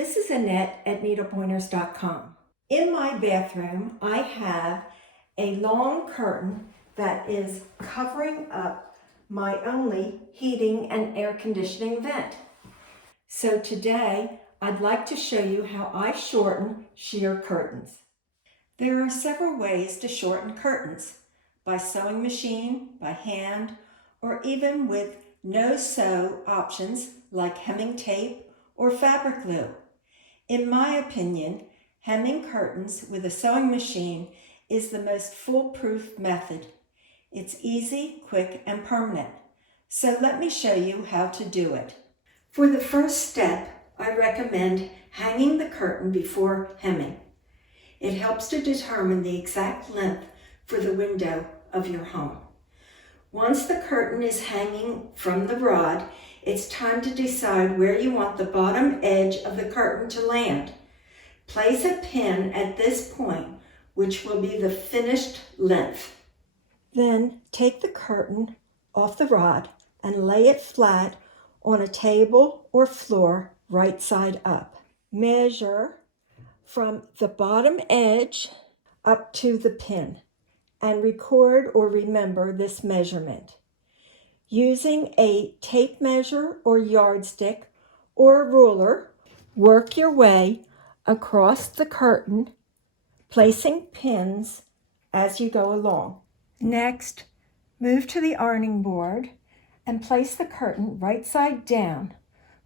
This is Annette at needlepointers.com. In my bathroom, I have a long curtain that is covering up my only heating and air conditioning vent. So today, I'd like to show you how I shorten sheer curtains. There are several ways to shorten curtains: by sewing machine, by hand, or even with no-sew options like hemming tape or fabric glue. In my opinion, hemming curtains with a sewing machine is the most foolproof method. It's easy, quick, and permanent. So let me show you how to do it. For the first step, I recommend hanging the curtain before hemming. It helps to determine the exact length for the window of your home. Once the curtain is hanging from the rod, it's time to decide where you want the bottom edge of the curtain to land. Place a pin at this point, which will be the finished length. Then take the curtain off the rod and lay it flat on a table or floor right side up. Measure from the bottom edge up to the pin and record or remember this measurement. Using a tape measure or yardstick or a ruler, work your way across the curtain, placing pins as you go along. Next, move to the ironing board and place the curtain right side down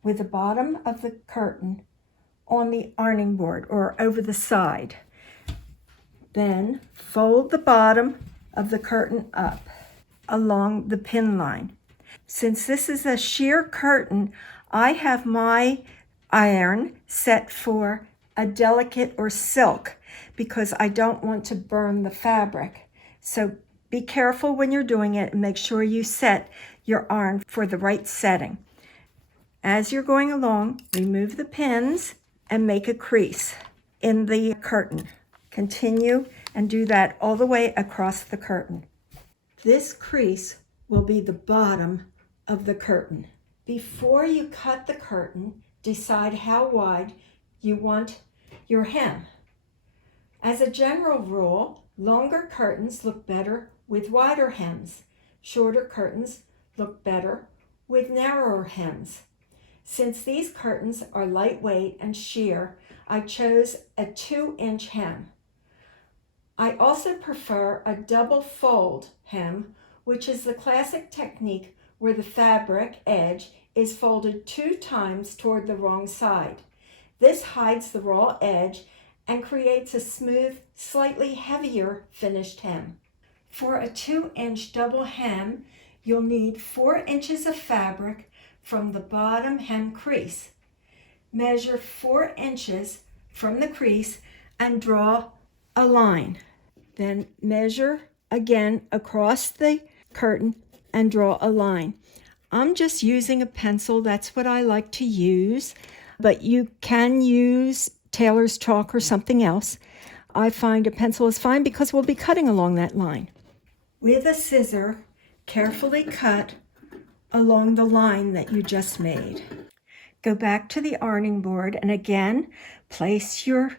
with the bottom of the curtain on the ironing board or over the side. Then fold the bottom of the curtain up along the pin line. Since this is a sheer curtain, I have my iron set for a delicate or silk because I don't want to burn the fabric. So be careful when you're doing it and make sure you set your iron for the right setting. As you're going along, remove the pins and make a crease in the curtain. Continue and do that all the way across the curtain. This crease will be the bottom of the curtain. Before you cut the curtain, decide how wide you want your hem. As a general rule, longer curtains look better with wider hems. Shorter curtains look better with narrower hems. Since these curtains are lightweight and sheer, I chose a 2-inch hem. I also prefer a double fold hem, which is the classic technique where the fabric edge is folded 2 times toward the wrong side. This hides the raw edge and creates a smooth, slightly heavier finished hem. For a 2-inch double hem, you'll need 4 inches of fabric from the bottom hem crease. Measure 4 inches from the crease and draw a line. Then measure again across the curtain and draw a line. I'm just using a pencil. That's what I like to use, but you can use tailor's chalk or something else. I find a pencil is fine because we'll be cutting along that line. With a scissor, carefully cut along the line that you just made. Go back to the ironing board and again place your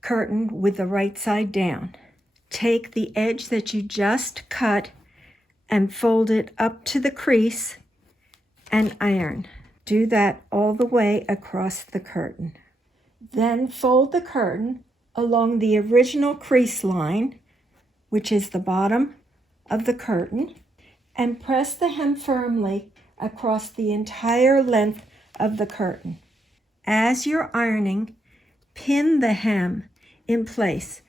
curtain with the right side down. Take the edge that you just cut and fold it up to the crease and iron. Do that all the way across the curtain. Then fold the curtain along the original crease line, which is the bottom of the curtain, and press the hem firmly across the entire length of the curtain. As you're ironing, pin the hem in place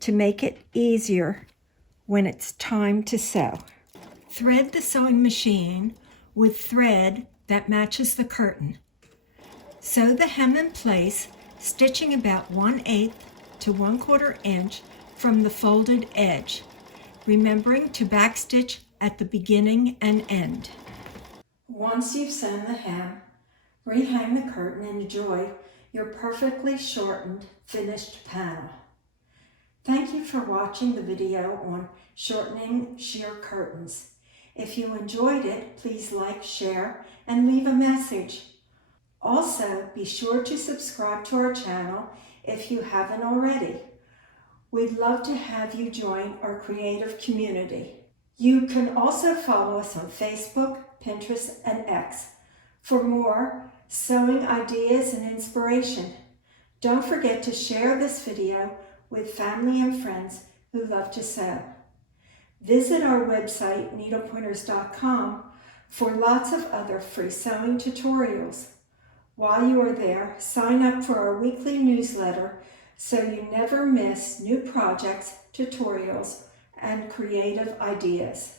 to make it easier when it's time to sew. Thread the sewing machine with thread that matches the curtain. Sew the hem in place, stitching about 1/8 to 1/4 inch from the folded edge, remembering to backstitch at the beginning and end. Once you've sewn the hem, rehang the curtain and enjoy your perfectly shortened finished panel. Thank you for watching the video on shortening sheer curtains. If you enjoyed it, please like, share, and leave a message. Also, be sure to subscribe to our channel if you haven't already. We'd love to have you join our creative community. You can also follow us on Facebook, Pinterest, and X for more sewing ideas and inspiration. Don't forget to share this video with family and friends who love to sew. Visit our website, needlepointers.com, for lots of other free sewing tutorials. While you are there, sign up for our weekly newsletter so you never miss new projects, tutorials, and creative ideas.